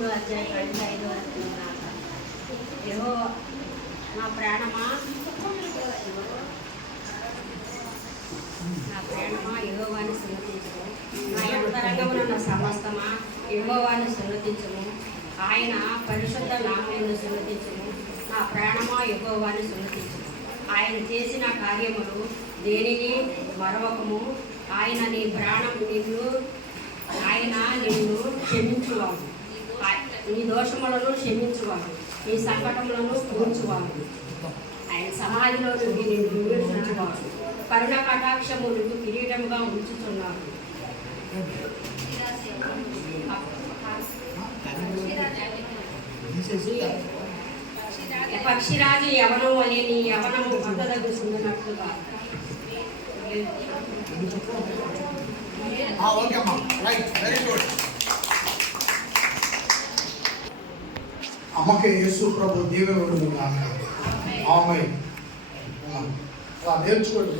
13:5 యెహో నా ప్రాణమా యెహోవాను స్తుతించుము. నా అంతరంగమున సమస్తమా యెహోవాను స్తుతించుము. ఆయన పరిశుద్ధ నామమును స్తుతించుము. నా ప్రాణమా యెహోవాను స్తుతించుము. ఆయన చేసిన కార్యములు దేనిని మరవకము. ఆయన నిన్ను క్షమించువాడు, నీ దోషములను క్షమించువాడు, నీ సంకటములను కూర్చువాడు. ఆయన సమాధిలో నుండి నిన్ను విమోచించువాడు, కరుణ కటాక్షము నుండి కిరీటముగా ఉంచుతున్నాడు. పక్షిరాజు యవనం వలె నీ యవనము పక్కదగుతున్నట్లుగా. అమ్మకి యేసు ప్రభు దీవెనలు ఆమె నేర్చుకోండి.